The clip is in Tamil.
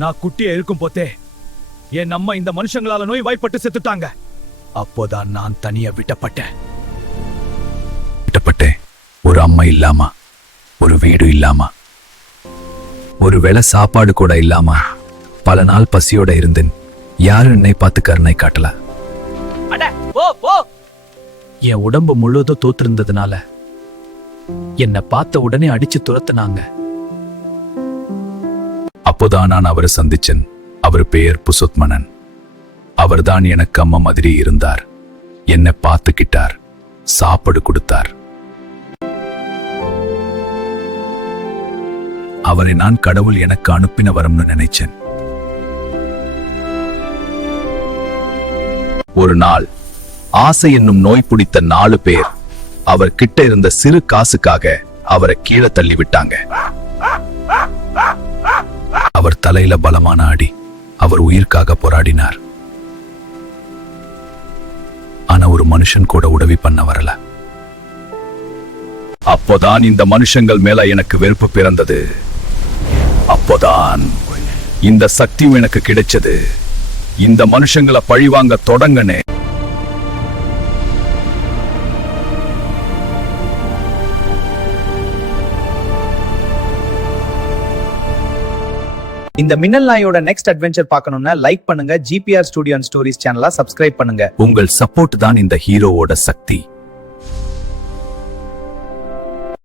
நான் குட்டியா இருக்கும் போதே என் அம்மா இந்த மனுஷங்களால நோய் வாய்ப்பட்டு செத்துட்டாங்க. அப்போதான் நான் தனியா விட்டப்பட்டேன். ஒரு அம்மா இல்லாம, ஒரு வீடு இல்லாம, ஒரு வேளை சாப்பாடு கூட இல்லாம பல நாள் பசியோட இருந்தேன். யாரும் என்னை பார்த்து கருணை காட்டல. என் உடம்பு முழுவதும் தோத்திருந்ததுனால என்னை பார்த்த உடனே அடிச்சு துரத்துனாங்க. அப்போதான் நான் அவரை சந்திச்சேன். அவர் பெயர் புசுத்மனன். அவர்தான் எனக்கு அம்மா மாதிரி இருந்தார். என்னை பார்த்துக்கிட்டார், சாப்பாடு கொடுத்தார். அவரை நான் கடவுள் எனக்கு அனுப்பின வரம்னு நினைச்சேன். ஒரு நாள் ஆசை என்னும் நோய் பிடித்த 4 பேர் அவர் கிட்ட இருந்த சிறு காசுக்காக அவரை கீழே தள்ளி விட்டாங்க. அவர் தலையில பலமான அடி. அவர் உயிர்க்காக போராடினார். ஆனா ஒரு மனுஷன் கூட உதவி பண்ண வரல. அப்போதான் இந்த மனுஷங்கள் மேல எனக்கு வெறுப்பு பிறந்தது. அப்போதான் இந்த சக்தியும் எனக்கு கிடைச்சது. இந்த மனுஷங்களை பழிவாங்க தொடங்கனே. இந்த மின்னல் நாயோட நெக்ஸ்ட் அட்வென்ச்சர் பார்க்கணும்னா லைக் பண்ணுங்க. GPR ஸ்டுடியோ அண்ட் ஸ்டோரிஸ் சேனலை சப்ஸ்கிரைப் பண்ணுங்க. உங்கள் சப்போர்ட் தான் இந்த ஹீரோவோட சக்தி.